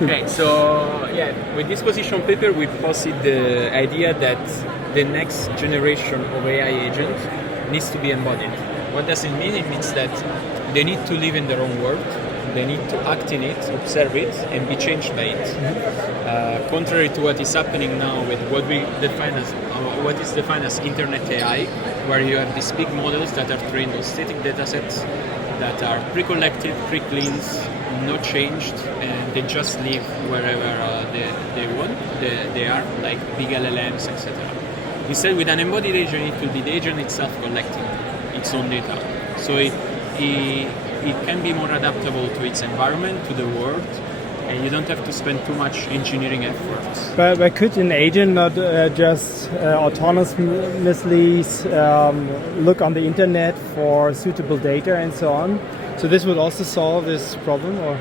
Okay, so yeah, with this position paper, we posit the idea that the next generation of AI agents needs to be embodied. What does it mean? It means that they need to live in their own world, they need to act in it, observe it, and be changed by it. Contrary to what is happening now with what is defined as Internet AI, where you have these big models that are trained on static data sets that are pre-collected, pre-cleaned, not changed, and they just live wherever they are, like big LLMs, etc. Instead, with an embodied agent, it will be the agent itself collecting its own data. So it can be more adaptable to its environment, to the world, and you don't have to spend too much engineering efforts. But could an agent not just autonomously look on the internet for suitable data and so on? So this would also solve this problem, or?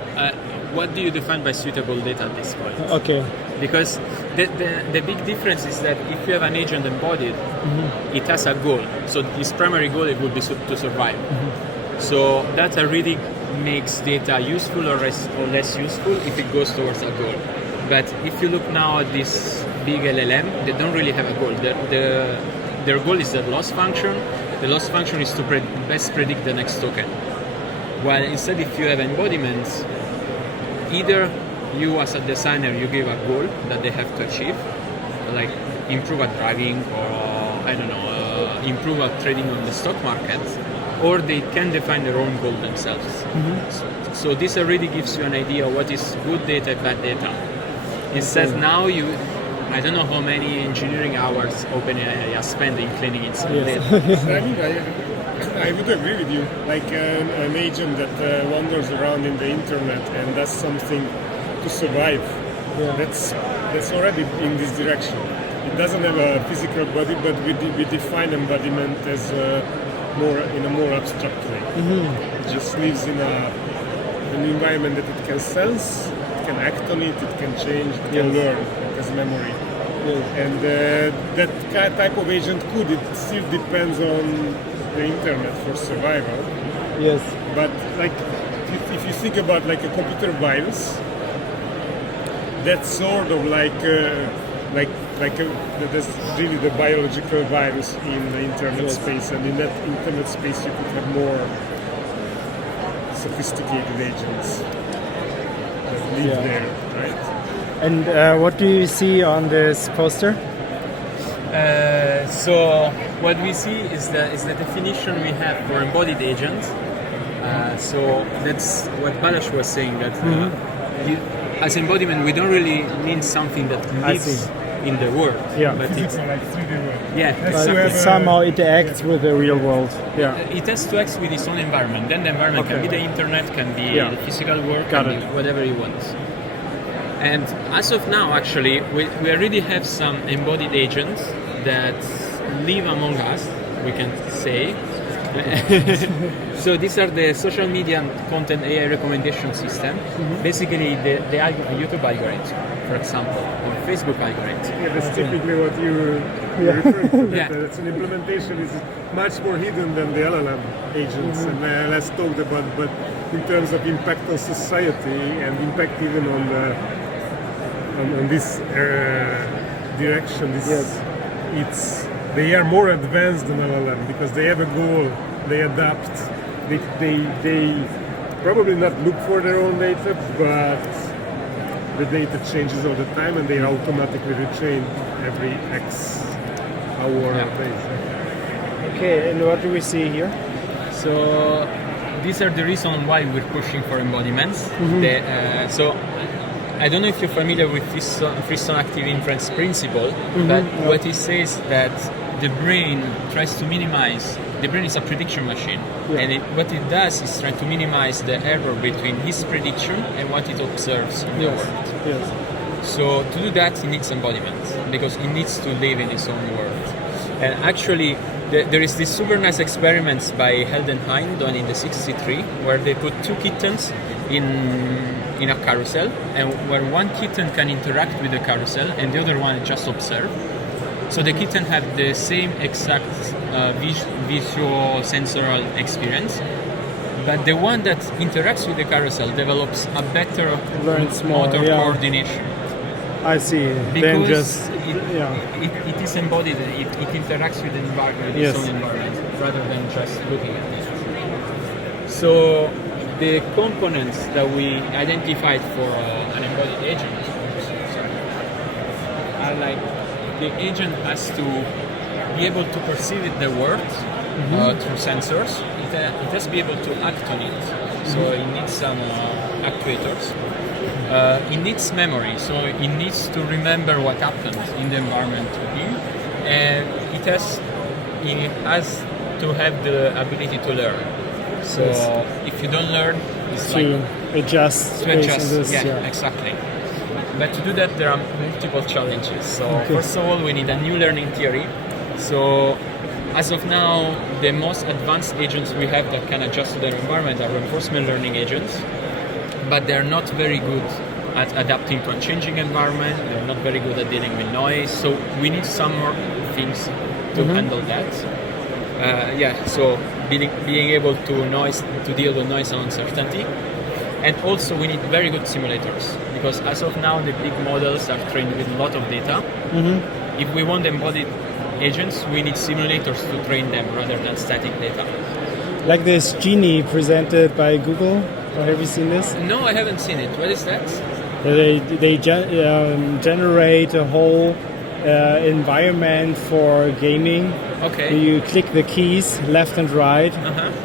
What do you define by suitable data at this point? Okay. Because the big difference is that if you have an agent embodied, it has a goal. So its primary goal it would be to survive. So that really makes data useful or less useful if it goes towards a goal. But if you look now at this big LLM, they don't really have a goal. Their goal is the loss function. The loss function is to best predict the next token. While instead, if you have embodiments, either you as a designer, you give a goal that they have to achieve, like improve at driving or, improve at trading on the stock market, or they can define their own goal themselves. So this already gives you an idea of what is good data, bad data. Instead, now I don't know how many engineering hours OpenAI has spent in cleaning its data. I would agree with you. Like an agent that wanders around in the internet and does something to survive. That's already in this direction. It doesn't have a physical body, but we define embodiment as in a more abstract way. It just lives in an environment that it can sense, it can act on it can change, it can learn, it has memory. And that type of agent it still depends on the internet for survival. Yes. But like if you think about like a computer virus, that's sort of that's really the biological virus in the internet space, and in that internet space you could have more sophisticated agents that live there, right? And what do you see on this poster? So what we see is the definition we have for embodied agent. So that's what Balázs was saying, that as embodiment we don't really mean something that lives in the world. But it's like 3D world. Exactly. Somehow it interacts with the real world. It has to act with its own environment. Then the environment can be the internet, can be the physical world, can be whatever you want. And as of now, actually, we already have some embodied agents that live among us, we can say. So these are the social media and content AI recommendation system. Basically, the YouTube algorithm, for example, or Facebook algorithm. Yeah, that's typically what you refer to. It's an implementation is much more hidden than the LLM agents, and less talked about. But in terms of impact on society and impact even on this direction, they are more advanced than LLM because they have a goal, they adapt, they probably not look for their own data, but the data changes all the time and they are automatically retrained every X hour or days. Okay, and what do we see here? So these are the reasons why we're pushing for embodiments. So I don't know if you're familiar with this Friston active inference principle, but what it says that the brain tries to minimize. The brain is a prediction machine, and what it does is try to minimize the error between his prediction and what it observes in the world. So to do that, it needs embodiment because it needs to live in its own world. And actually, there is this super nice experiments by Heldenheim done in the 63, where they put two kittens in a carousel, and where one kitten can interact with the carousel and the other one just observe. So the kitten have the same exact visual sensorial experience, But the one that interacts with the carousel develops a better Learns more, motor yeah. coordination. I see. Then Because just it is embodied, it interacts with the environment, Yes. its own environment, rather than just looking at it. So the components that we identified for an embodied agent are like the agent has to be able to perceive the world through sensors. It has to be able to act on it. So it needs some actuators. It needs memory, so it needs to remember what happened in the environment to him, and it has to have the ability to learn. So if you don't learn, it's to like adjust. to based adjust. on this, Yeah, exactly. But to do that, there are multiple challenges. So first of all, we need a new learning theory. So as of now, the most advanced agents we have that can adjust to their environment are reinforcement learning agents, but they're not very good at adapting to a changing environment. They're not very good at dealing with noise. So we need some more things to handle that. So being able to deal with noise and uncertainty. And also we need very good simulators, because as of now the big models are trained with a lot of data. If we want embodied agents, we need simulators to train them rather than static data. Like this Genie presented by Google. Or have you seen this? No, I haven't seen it. What is that? They generate a whole environment for gaming. Okay. You click the keys left and right,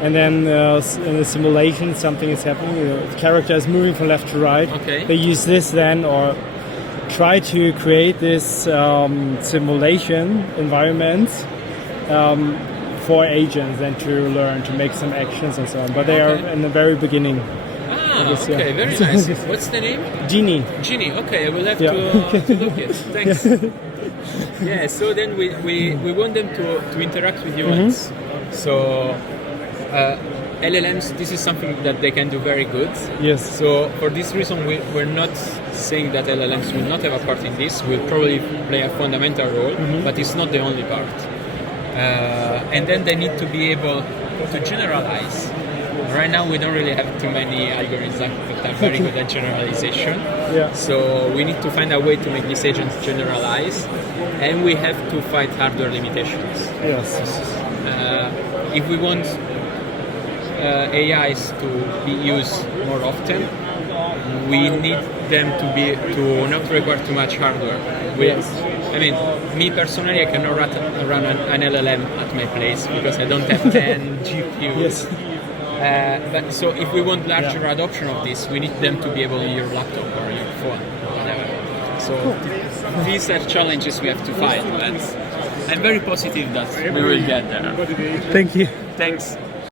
and then in the simulation something is happening. The character is moving from left to right. Okay. They use this then, or try to create this simulation environments for agents and to learn to make some actions and so on. But they are in the very beginning. Guess, Okay, very nice. What's the name? Genie. Genie. Okay, I will have to look it. Thanks. Yeah. So then we want them to interact with humans. So LLMs, this is something that they can do very good. Yes. So for this reason, we're not saying that LLMs will not have a part in this. Will probably play a fundamental role, but it's not the only part. And then they need to be able to generalize. Right now, we don't really have too many algorithms that are very good at generalization. Yeah. So we need to find a way to make these agents generalize, and we have to fight hardware limitations. Yes. If we want AIs to be used more often, we need them to not require too much hardware. I mean, me personally, I cannot run an LLM at my place because I don't have 10 GPUs. Yes. But so if we want larger adoption of this, we need them to be able to use your laptop or your phone, whatever. So these are challenges we have to fight, but I'm very positive that we will get there. Thank you. Thanks.